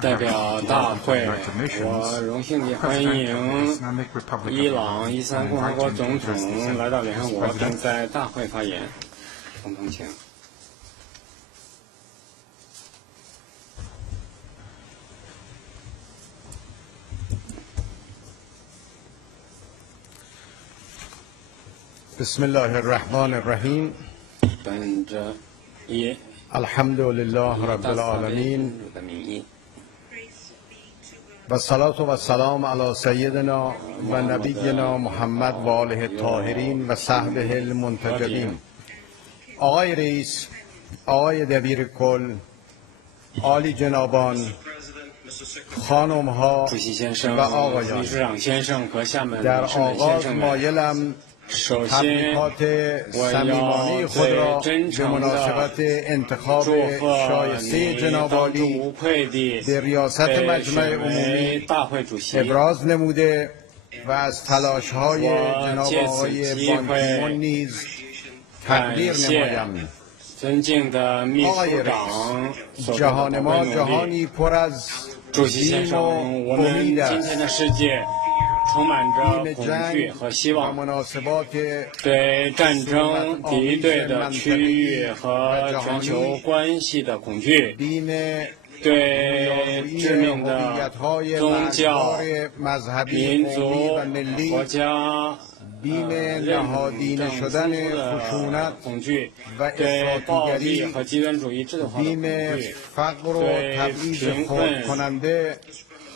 代表大会，我荣幸地欢迎伊朗伊斯兰共和国总统来到联合国，并在大会发言。总统，请。بسم الله الرحمن الرحیم本着以 الحمد لله رب العالمین و الصلاة و السلام علی سیدنا و نبینا محمد و آله الطاهرین و صحبه المنتجبین. آقای رئیس، آقای دبیر کل، عالی جنابان، خانم ها و آقایان، در آغاز مایلم تبریکات صمیمانه خود را به مناسبت انتخاب شایسته جناب عالی به ریاست مجمع عمومی ابراز نموده و از تلاش‌های جناب آقای بان کی مون نیز تقدیر نمایم. آقای رئیس، جهان ما جهانی پر از دین و امید است. 充满着恐惧和希望，对战争敌对的区域和全球关系的恐惧，对致命的宗教、民族、国家 نهادینه شدن خشونت و افراطیگری، دین فقر و تبعیض خود کننده،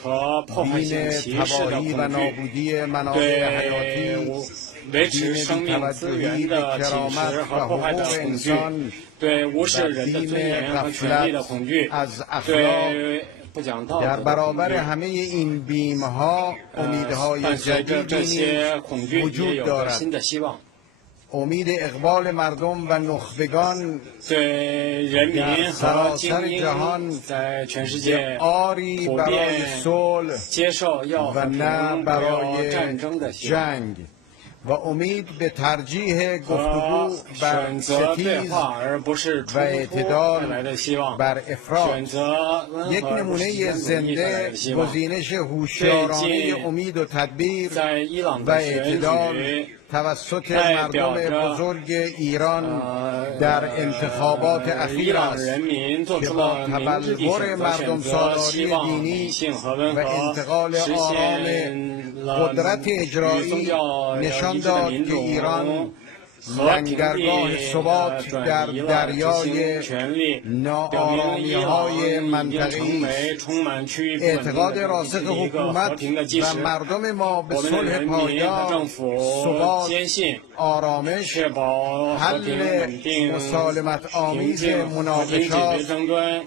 和破坏性歧视的恐惧，对维持生命资源的侵蚀和破坏的恐惧，对无视人的尊严和权利的恐惧，对不讲道德的恐惧。伴随着这些恐惧，也有着新的希望。 امید اقبال مردم و نخبگان 对人民和精英在全世界普遍接受要和平不要战争的希望， و امید به ترجیح گفتگو بر ستیز و اعتدال بر افراد. یک نمونه زنده گزینش هوشیارانه امید و تدبیر و اعتدال توسط مردم بزرگ ایران در انتخابات اخیر است که با تبلور مردم سالاری دینی و انتقال آرام قدرت اجرایی نشان داد که ایران لنگرگاه ثبات در دریای ناآرامی‌های منطقه‌ای است. اعتقاد راسخ حکومت و مردم ما به صلح پایدار، ثبات، آرامش، حل مسالمت آمیز مناقشات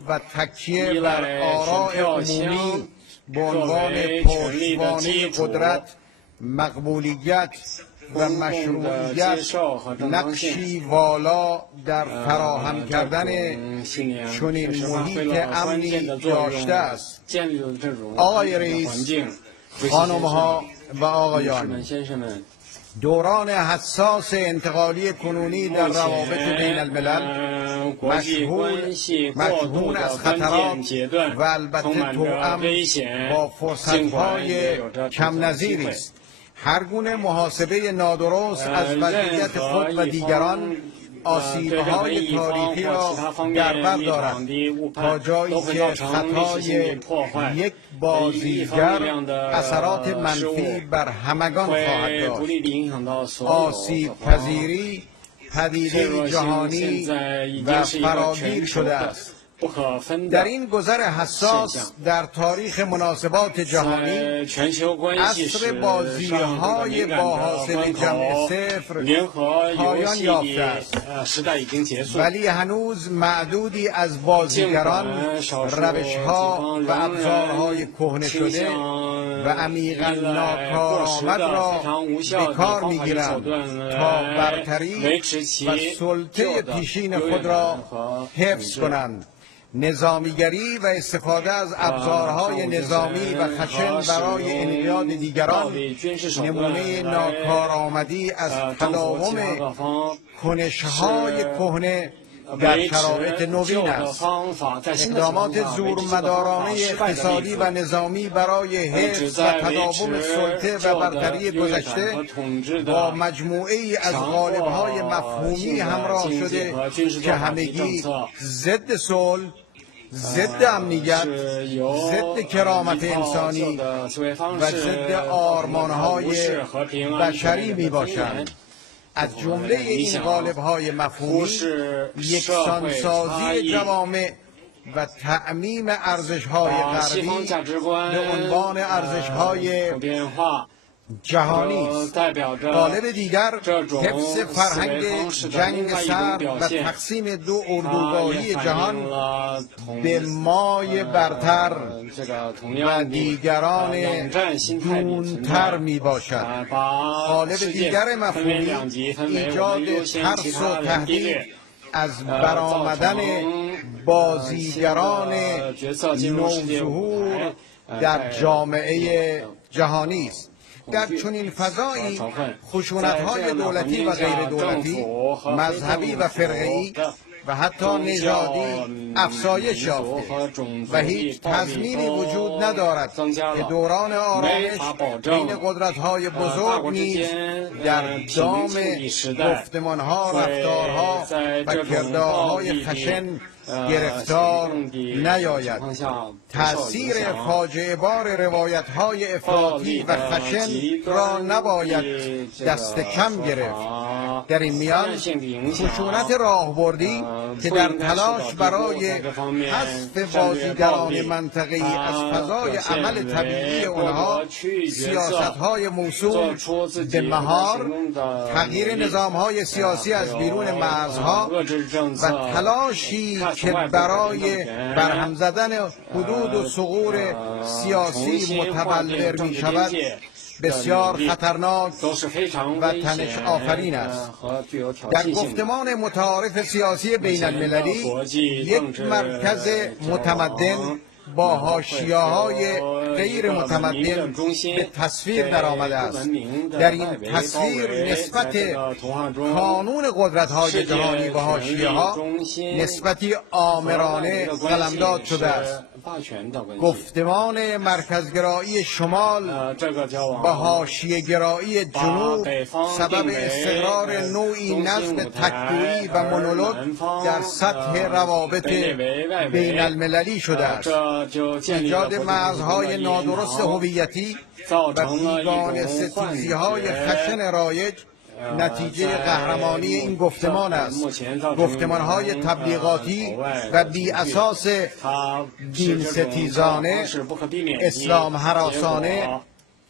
و تکیه بر آراء عمومی به عنوان پشتوانه قدرت، مقبولیت و مشروعیت نقشی والا در فراهم کردن چنین محیط امنی داشته است. آقای رئیس، خانم‌ها و آقایان، دوران حساس انتقالی کنونی در روابط بین الملل مشهون از خطرات و البته توأم با فرصت‌های کم نظیری است. هر گونه محاسبه نادرست از وضعیت خود و دیگران آسیب‌های تاریخی را در بر دارد تا جایی که خطای یک بازیگر اثرات منفی بر همگان خواهد داشت. آسیب پذیری پدیده جهانی و فراگیر شده است. در این گذر حساس در تاریخ مناسبات جهانی عصر بازی‌های با حاصل جمع صفر پایان یافته است، ولی هنوز معدودی از بازیگران روش‌ها و ابزارهای کهنه شده و عمیقاً ناکارآمد را به کار می‌گیرند تا برتری و سلطه پیشین خود را حفظ کنند. نظامیگری و استفاده از ابزارهای نظامی و خشن برای انقیاد دیگران نمونه ناکارآمدی از تداوم کنش‌های کهنه در شرایط نوین است. اقدامات زورمدارانه اقتصادی و نظامی برای حفظ و تداوم سلطه و برتری گذشته با مجموعه ای از قالب‌های مفهومی همراه شده که همگی ضد صلح، ضد امنیت، ضد کرامت انسانی و ضد آرمان‌های بشری میباشند. از جمله این قالب‌های مفهومی یکسانسازی جوامع و تعمیم ارزش‌های غربی به عنوان ارزش‌های جهانی است. قالب دیگر حفظ فرهنگ جنگ سرد و تقسیم دو اردوگاهی جهان به مای برتر و دیگران دونتر می باشد. قالب دیگر مفهومی ایجاد ترس و تهدید از برآمدن بازیگران نوظهور در جامعه جهانی است. در چنین فضایی خشونت‌های دولتی و غیر دولتی، مذهبی و فرقه‌ای و حتی نژادی افزایش یافته و هیچ تضمینی وجود ندارد که دوران آرامش بین قدرت‌های بزرگ نیز در دام گفتمان‌ها، رفتارها و کردارهای خشن گرفتار نیاید. تأثیر فاجعه بار روایت‌های افراطی و خشن را نباید دست کم گرفت. در این میان خشونت راهبردی که در تلاش برای حذف بازیگران منطقه‌ای از فضای عمل طبیعی آنها سیاست‌های موصول به مهار، تغییر نظام‌های سیاسی از بیرون مرزها و تلاشی که برای برهم زدن حدود و ثغور سیاسی متبلور می شود بسیار خطرناک و تنش آفرین است. در گفتمان متعارف سیاسی بین المللی یک مرکز متمدن با حاشیه‌های غیر متمدن به تصویر در آمده است. در این تصویر نسبت کانون قدرت‌های جهانی و حاشیه‌ها نسبتی آمرانه قلمداد شده است. گفتمان مرکزگرایی شمال و حاشیه‌گرایی جنوب سبب استقرار نوعی نظم تک‌گویی و مونولوگ در سطح روابط بین المللی شده است. ایجاد مرزهای نادرست هویتی و بیگانه ستیزی‌های خشن رایج نتیجه قهرمانی این گفتمان است. گفتمان‌های تبلیغاتی و بی اساس دین ستیزانه، اسلام هراسانه،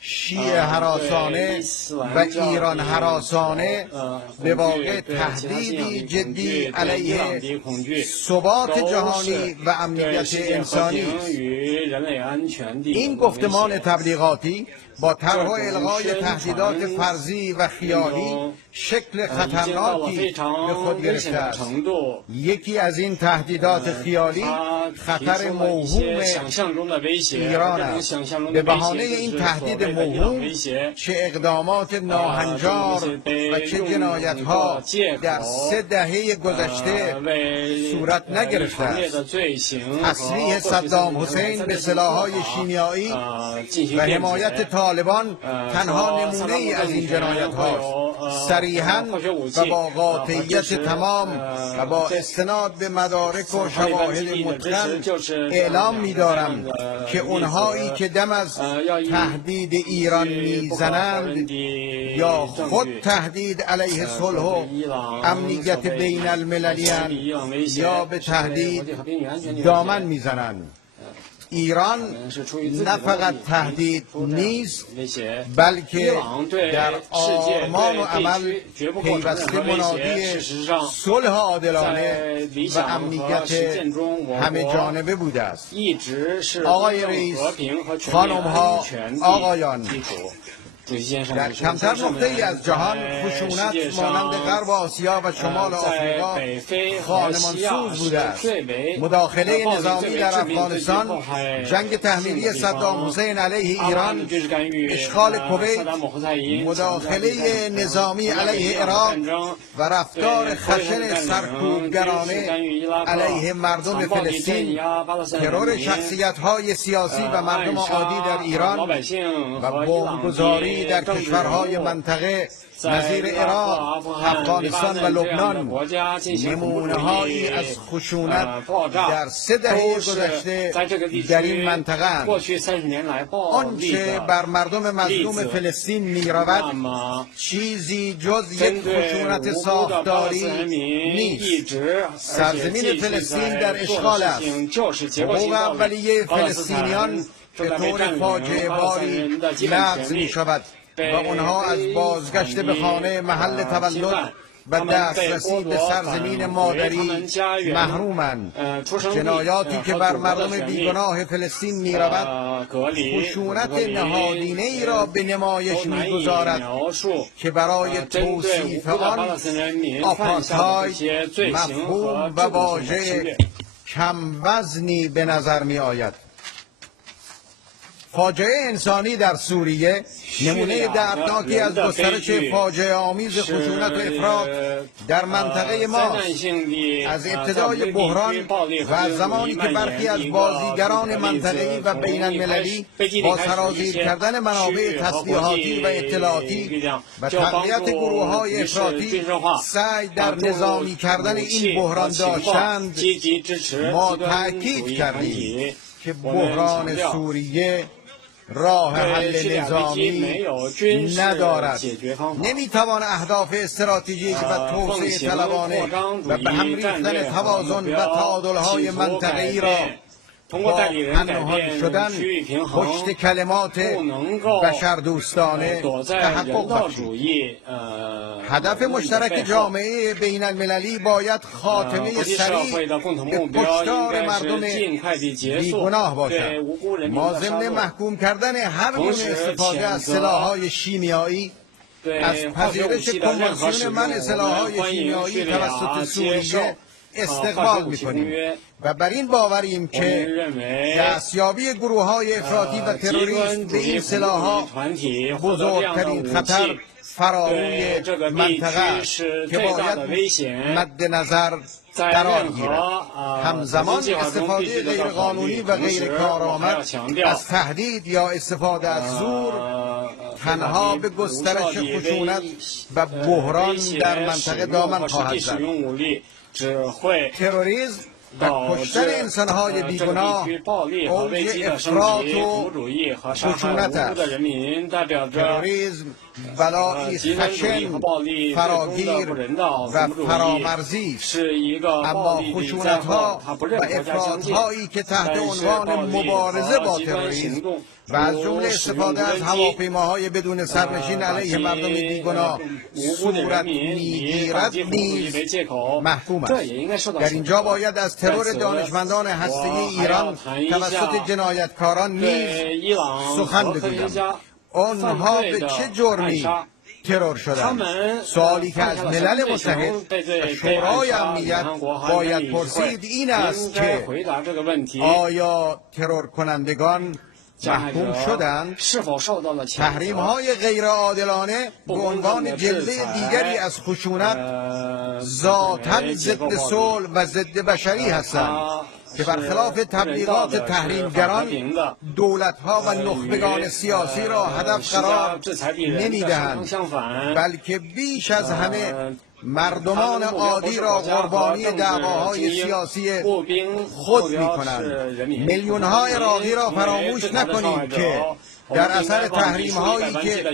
شیعه هراسانه و ایران هراسانه به واقع تهدیدی جدی علیه ثبات جهانی و امنیت انسانی است. این گفتمان تبلیغاتی با طرح و الغای تهدیدات فرضی و خیالی شکل خطرناکی به خود گرفته است. یکی از این تهدیدات خیالی خطر موهوم ایران است. به بهانه این تهدید موهوم چه اقدامات ناهنجار و چه جنایت‌ها در 3 دهه گذشته صورت نگرفته است. تسلیح صدام حسین به سلاح‌های شیمیایی و حمایت طالبان تنها نمونه‌ای از این جنایت‌هاست. صریحاً و با قاطعیت تمام و با استناد به مدارک و شواهد متقن اعلام می‌دارم که اونهایی که دم از تهدید ایران میزنند یا خود تهدید علیه صلح و امنیت بین المللی یا به تهدید دامن میزنند. ایران نه فقط تهدید نیست بلکه در آرمان و عمل پیوسته منادی صلح عادلانه و امنیت همه جانبه بوده است. آقای رئیس، خانم‌ها، آقایان، در کمتر نقطه‌ای از جهان خشونت مانند غرب آسیا و شمال آفریقا خانمانسوز بوده است. مداخله نظامی در افغانستان، جنگ تحمیلی صدام حسین علیه ایران، اشغال کویت، مداخله نظامی علیه عراق و رفتار خشن سرکوبگرانه علیه مردم فلسطین، ترور شخصیت‌های سیاسی و مردم عادی در ایران و بمبگذاری در کشورهای منطقه نظیر عراق، افغانستان و لبنان نمونه‌هایی از خشونت در 3 دهه گذشته در این منطقه اند. آنچه بر مردم مظلوم فلسطین می‌رود چیزی جز یک خشونت ساختاری نیست. سرزمین فلسطین در اشغال است. حقوق اولیه فلسطینیان به طور فاجعه باری لغو می‌شود و آنها از بازگشت به خانه محل تولد و دسترسی به سرزمین مادری محرومند. جنایاتی که بر مردم بیگناه فلسطین می‌رود خشونت نهادینه ای را به نمایش می‌گذارد که برای توصیف آن آپارتاید مفهوم و واژه کم وزنی به نظر می‌آید. فاجعه انسانی در سوریه نمونه دردناکی از گسترش فاجعه آمیز خشونت و افراط در منطقه ماست. از ابتدای بحران و از زمانی که برخی از بازیگران منطقه‌ای و بین المللی با سرازیر کردن منابع تسلیحاتی و اطلاعاتی و تقویت گروه‌های افراطی سعی در نظامی کردن این بحران داشتند، ما تأکید کردیم که بحران سوریه راه حل نظامی ندارد. نمیتوان اهداف استراتژیک و توسعه طلبانه و به هم ریختن توازن و تعادل‌های منطقه‌ای را با پنهان شدن پشت کلمات بشردوستانه تحقق بخشید. هدف مشترک جامعه بین المللی باید خاتمه سریع به کشتار مردم بیگناه باشد. ما ضمن محکوم کردن هر گونه استفاده از سلاح‌های شیمیایی از پذیرش کنوانسیون منع سلاح‌های شیمیایی توسط سوریه استقبال می‌کنیم و بر این باوریم که دستیابی گروه‌های افراطی و تروریست به این سلاح‌ها بزرگترین خطر فراروی منطقه است که باید مد نظر قرار گیرد. همزمان استفاده غیرقانونی و غیر کارآمد از تهدید یا استفاده از زور تنها به گسترش خشونت و بحران در منطقه دامن خواهد زد. تروریسم و کشتن انسانهای بیگناه اوج افراط و خشونت است. تروریسم بلایی خشن، فراگیر و فرامرزی است، اما خشونت‌ها و افراط‌هایی که تحت عنوان مبارزه با تروریسم و از جمله استفاده از هواپیماهای بدون سرنشین علیه مردم بیگناه صورت می‌گیرد نیز محکوم است. در اینجا باید از ترور دانشمندان هسته‌ای ایران توسط جنایتکاران نیز سخن بگویم. آنها به چه جرمی ترور شدند؟ سوالی که از ملل متحد و شورای امنیت باید پرسید این است که آیا ترور کنندگان محکوم شدند؟ تحریم‌های غیرعادلانه به عنوان جلوه دیگری از خشونت ذاتاً ضد صلح و ضد بشری هستند که برخلاف تبلیغات تحریمگران دولت‌ها و نخبگان سیاسی را هدف قرار نمی‌دهند، بلکه بیش از همه مردمان عادی را قربانی دعواهای سیاسی خود می‌کنند. میلیون‌ها عراقی را فراموش نکنیم که در اثر تحریم‌هایی که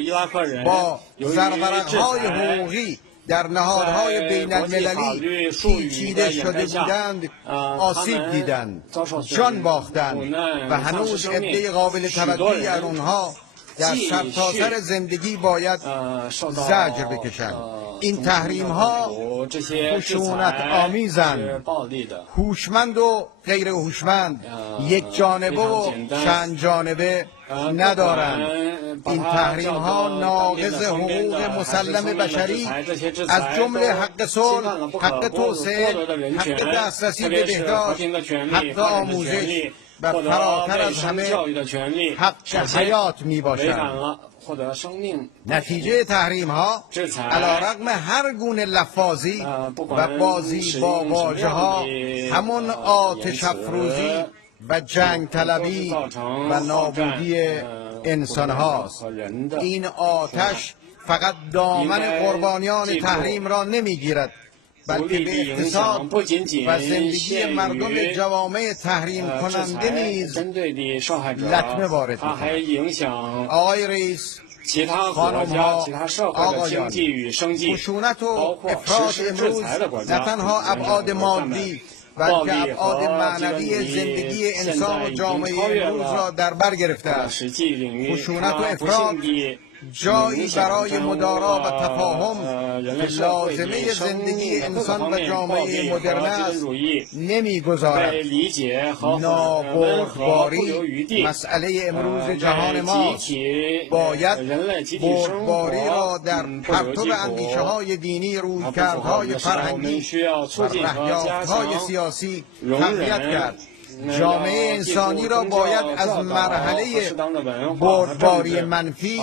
با زرورق‌های حقوقی در نهادهای بین المللی پیچیده شده بودند آسیب دیدند، جان باختند و هنوز عده قابل توجهی از آنها در سرتاسر زندگی باید زجر بکشند. این تحریم ها خشونت آمیزند، هوشمند و غیر هوشمند، یک جانبه و چند جانبه ندارند. این تحریم ها ناقض حقوق مسلم بشری از جمله حق صلح، حق توسعه، حق دسترسی به بهداشت، حق آموزش و فراتر از همه حق حیات می باشند. نتیجه تحریم ها علیرغم هر گونه لفاظی و بازی با واژه ها همون آتش افروزی و جنگ طلبی و نابودی انسان هاست. این آتش فقط دامن قربانیان تحریم را نمیگیرد، بلکه به اقتصاد و زندگی مردم جوامع تحریم کننده نیز لطمه وارد می‌کند. آقای رئیس، خانم‌ها، آقایان، خشونت و افراط امروز نه تنها ابعاد مادی بلکه ابعاد معنوی زندگی انسان و جامعه امروز را در بر گرفته است. خشونت و افراط جایی برای مدارا و تفاهم که لازمه زندگی انسان و جامعه مدرن است نمیگذارد. نابردباری مسئله امروز جهان ماست. باید بردباری را در پرتو اندیشه های دینی، رویکردهای فرهنگی و رهیافت‌های سیاسی تقویت کرد. جامعه انسانی را باید از مرحله بردباری منفی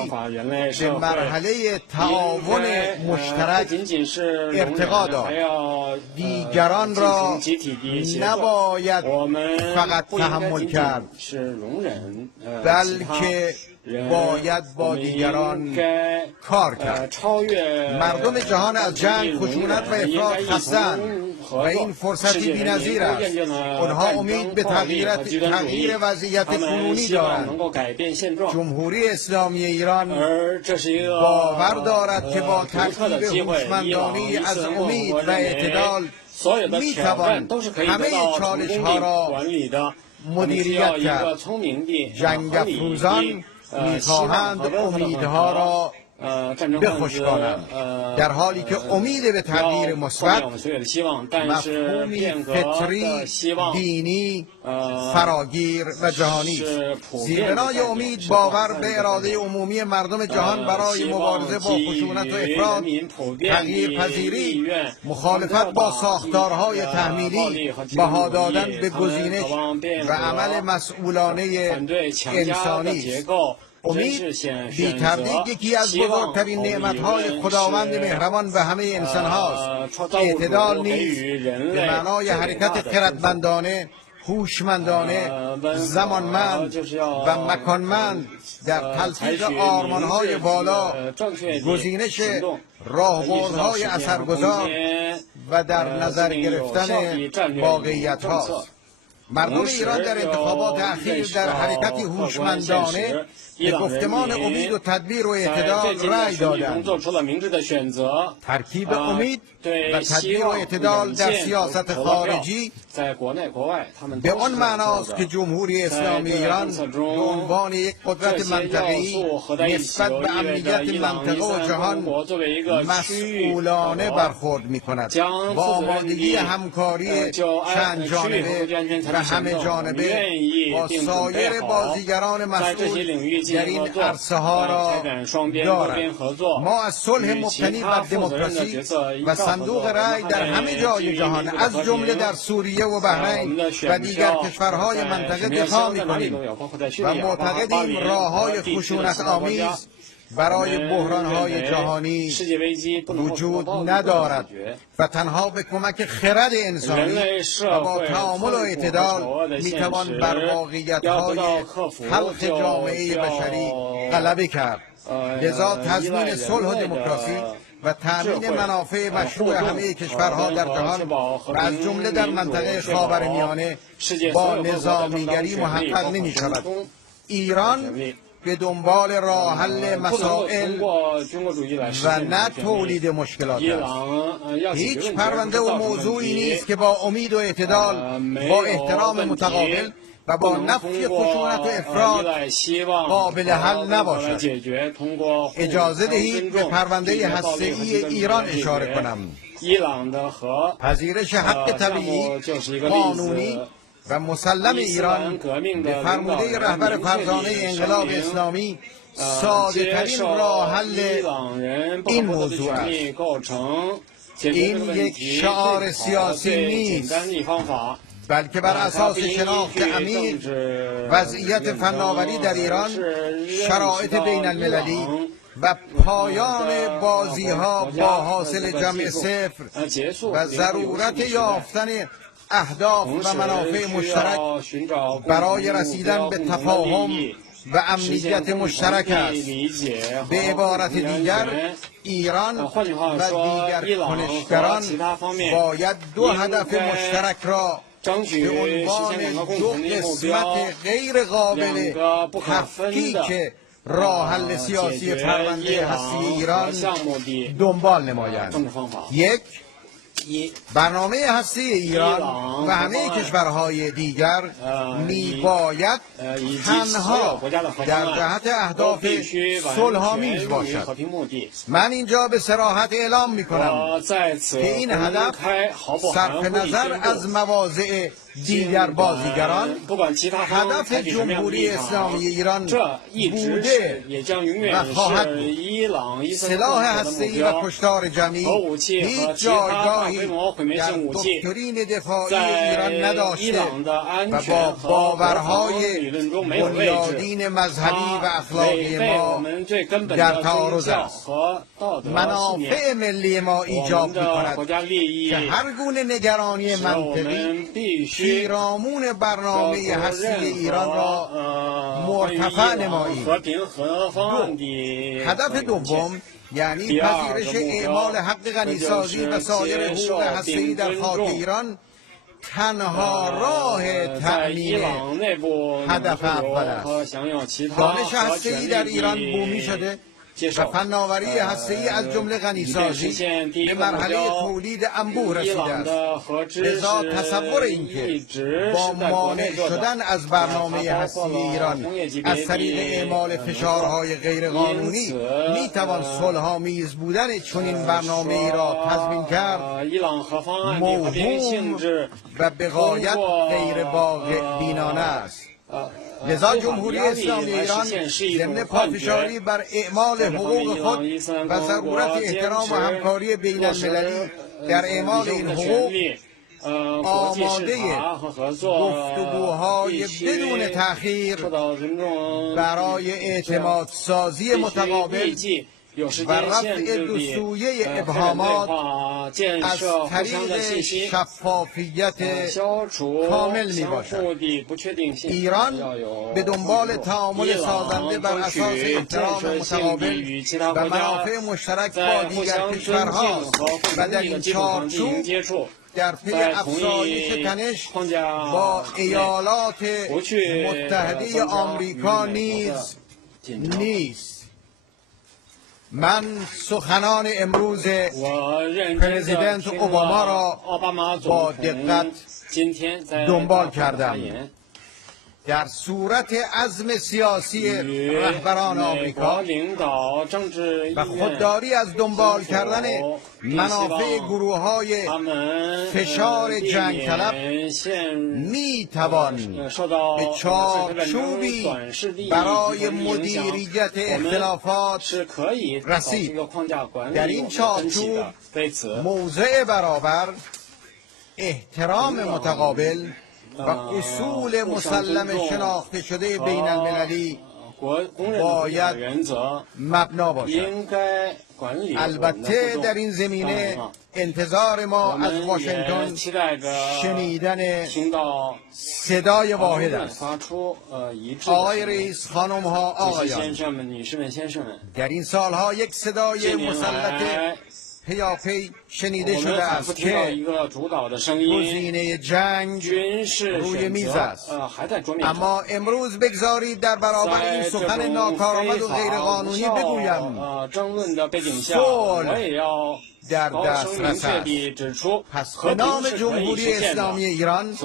به مرحله تعاون مشترک ارتقا داد. دیگران را نباید فقط تحمل کرد، بلکه باید با دیگران کار کرد. مردم جهان از جنگ، خشونت و افراط خسته‌اند و این فرصتی بی‌نظیر است. آنها امید به تغییر وضعیت کنونی دارند. جمهوری اسلامی ایران باور دارد که با ترکیب هوشمندانه از امید و اعتدال می‌توان همه چالش‌ها را مدیریت کرد. جنگ افروزان می‌خواهند امیدها را بخشکانند، در حالی که امید به تغییر مثبت مفهومی فطری، دینی، فراگیر و جهانی است. زیربنای امید باور به اراده عمومی مردم جهان برای مبارزه با خشونت و افراط، تغییر پذیری، مخالفت با ساختارهای تحمیلی، بها دادن به گزینش و عمل مسئولانه انسانی است. امید بی تردید یکی از بزرگترین نعمت‌های خداوند مهربان به همه انسان هاست. اعتدال نیز به معنای حرکت خردمندانه، هوشمندانه، زمانمند و مکانمند در تلفیق آرمان‌های بالا، گزینش راهبردهای اثرگذار و در نظر گرفتن واقعیت هاست. مردم ایران در انتخابات اخیر در حرکتی هوشمندانه به گفتمان امید و تدبیر و اعتدال رأی دادند. ترکیب امید و تدبیر و اعتدال در سیاست خارجی به آن معناست که جمهوری اسلامی ایران به عنوان یک قدرت منطقه‌ای نسبت به امنیت منطقه و جهان مسئولانه برخورد می‌کند. با آمادگی همکاری چند جانبه و همه جانبه با سایر بازیگران مسئول در این عرصه ها را دارد. ما از صلح مبتنی بر دموکراسی و صندوق رأی در همه جای جهان از جمله در سوریه و بحرین و دیگر کشورهای منطقه دفاع می‌کنیم و معتقدیم راه‌های خشونت آمیز برای بحران‌های جهانی وجود ندارد و تنها به کمک خرد انسانی و با تعامل و اعتدال میتوان بر واقعیت‌های تلخ جامعه بشری غلبه کرد. لذا تضمین صلح و دموکراسی و تأمین منافع مشروع همه کشورها در جهان و از جمله در منطقه خاورمیانه با نظامیگری محقق نمی‌شود. ایران به دنبال راه حل مسائل و نه تولید مشکلات است. هیچ پرونده و موضوعی نیست که با امید و اعتدال، با احترام متقابل و با نفی خشونت و افراط قابل حل نباشد. اجازه دهید به پرونده هسته‌ای ایران اشاره کنم. پذیرش حق طبیعی، قانونی و مسلم ایران به فرموده رهبر فرزانه انقلاب اسلامی ساده ترین راه حل این موضوع است. این یک شعار سیاسی نیست، بلکه بر اساس شناخت عمیق وضعیت فناوری در ایران، شرایط بین المللی و پایان بازی‌ها با حاصل جمع صفر و ضرورت یافتن اهداف و منافع مشترک برای رسیدن به تفاهم و امنیت مشترک است. به عبارت دیگر، ایران و دیگر کنشگران باید دو هدف مشترک را به عنوان دو قسمت غیر قابل تفکیک راه حل سیاسی پرونده هستی ایران دنبال نمایند. یک، برنامه هستی ایران و همه کشورهای دیگر می باید تنها در جهت اهداف صلح‌آمیز باشد. من اینجا به صراحت اعلام می کنم که این هدف صرف نظر از مواضع دیگر بازیگران هدف جمهوری اسلامی ایران بوده و خواهد بود. سلاح هسته‌ای و کشتار جمعی هیچ جایگاهی در دکترین دفاعی ایران نداشته و با باورهای بنیادین مذهبی و اخلاقی ما در تعارض است. منافع ملی ما ایجاب می‌کند که هر گونه نگرانی منطقی پیرامون برنامه هستی ایران را مرتفع نماییم. هدف دوم، یعنی پذیرش اعمال حق غنیسازی و سایر حقوق هسته‌ای در خاک ایران، تنها راه تأمین هدف اول است. دانش هسته‌ای در ایران بومی شده و فناوری هسته‌ای از جمله غنیسازی به مرحله تولید انبوه رسیده است. لذا تصور اینکه با مانع شدن از برنامه هستی ایران از طریق اعمال فشارهای غیرقانونی میتوان صلح‌آمیز بودن چنین برنامه‌ای را تضمین کرد، موهوم و به غایت غیر واقع بینانه است. لذا جمهوری اسلامی ایران ضمن پافشاری بر اعمال حقوق خود و ضرورت احترام و همکاری بین المللی در اعمال این حقوق آماده گفتگوهای بدون تأخیر برای اعتماد سازی متقابل و رفع دو سویه ابهامات از طریق شفافیت کامل می باشد. ایران به دنبال تعامل سازنده بر اساس احترام متقابل و منافع مشترک با دیگر کشورهاست و در این چارچوب در پی افزایش تنش با ایالات متحده آمریکا نیست. من سخنان امروز پرزیدنت اوباما را با دقت دنبال کردم. در صورت عزم سیاسی رهبران آمریکا و خودداری از دنبال کردن منافع گروه‌های فشار جنگ طلب می توان به چارچوبی برای مدیریت اختلافات رسید. در این چارچوب موضع برابر، احترام متقابل و اصول مسلم شناخته شده بین المللی باید مبنا باشد. البته در این زمینه انتظار ما از واشنگتن شنیدن صدای واحد است. آقای رئیس، خانم ها، آقایان، در این سالها یک صدای مسلط پیاپی شنیده شده است که گزینه جنگ روی میز است. اما امروز بگذارید در برابر این سخن ناکارآمد و غیرقانونی بگویم صلح در دسترس است. پس به نام جمهوری اسلامی ایران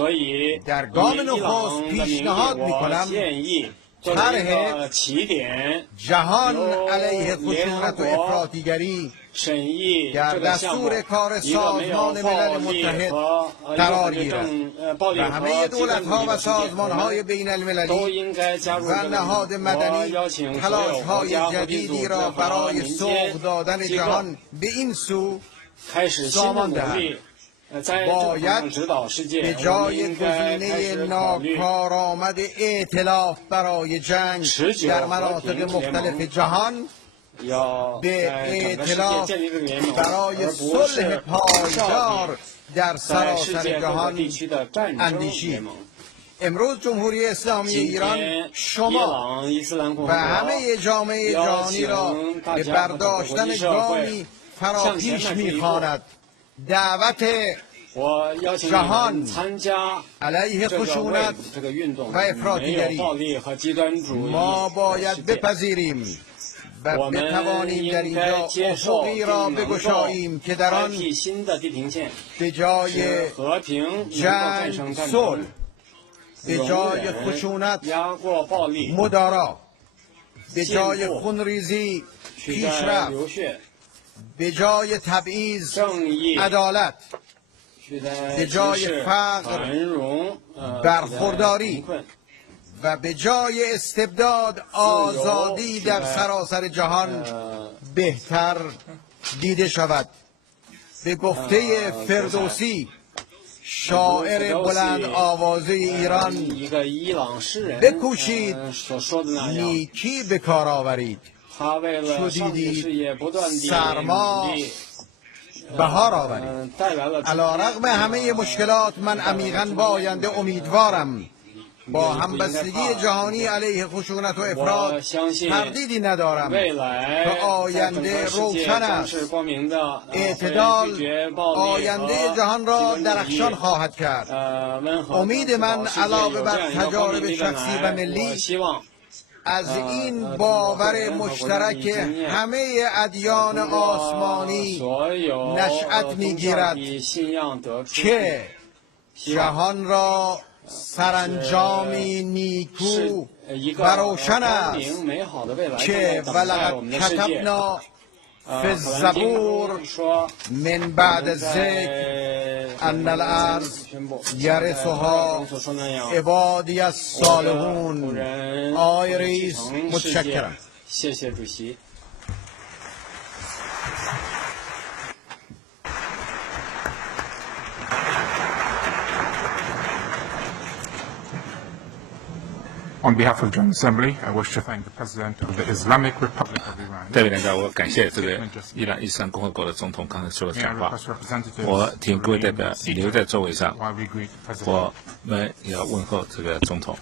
در گام نخست پیشنهاد می‌کنم طرح جهان علیه خشونت و افراطیگری در دستور کار سازمان ملل متحد قرار گیرد و همه دولت‌ها و سازمان‌های بین المللی و نهاد مدنی تلاش‌های جدیدی را برای سوق دادن جهان به این سو سامان دهند. باید به جای گزینه ناکارآمد ائتلاف برای جنگ در مناطق مختلف جهان به ائتلاف برای صلح پایدار در سراسر جهان اندیشید. امروز جمهوری اسلامی ایران شما و همه جامعه جهانی را به برداشتن گامی فراپیش می‌خواند. دعوت جهان علیه خشونت و افراطیگری ما باید بپذیریم و بتوانیم در اینجا افقی را بگشاییم که در آن به جای جنگ صلح، به جای خشونت مدارا، به جای خونریزی پیشرفت، به جای تبعیض عدالت، به جای فقر برخورداری و به جای استبداد آزادی در سراسر جهان بهتر دیده شود. به گفته فردوسی شاعر بلند آوازه ایران، بکوشید نیکی به کار آورید، چو دیدید سرما بهار آورید. علیرغم همه مشکلات من عمیقاً به آینده امیدوارم. با همبستگی جهانی علیه خشونت و افراط تردیدی ندارم که آینده روشن است. اعتدال آینده جهان را درخشان خواهد کرد. امید من علاوه بر تجارب شخصی و ملی از این باور مشترک همه ادیان آسمانی نشأت می‌گیرد که جهان را سرانجامی نیکو و روشن است که ولقد کتبنا فی الزبور من بعد الذکر ان الارض یرثها عبادی الصالحون. آقای رئیس متشکرم. On behalf of General Assembly, I wish to thank the President of the Islamic Republic of Iran. 代表人我感谢这个伊朗伊斯兰共和国的总统刚才说的讲话。我请各位代表留在座位上，我们也要问候这个总统。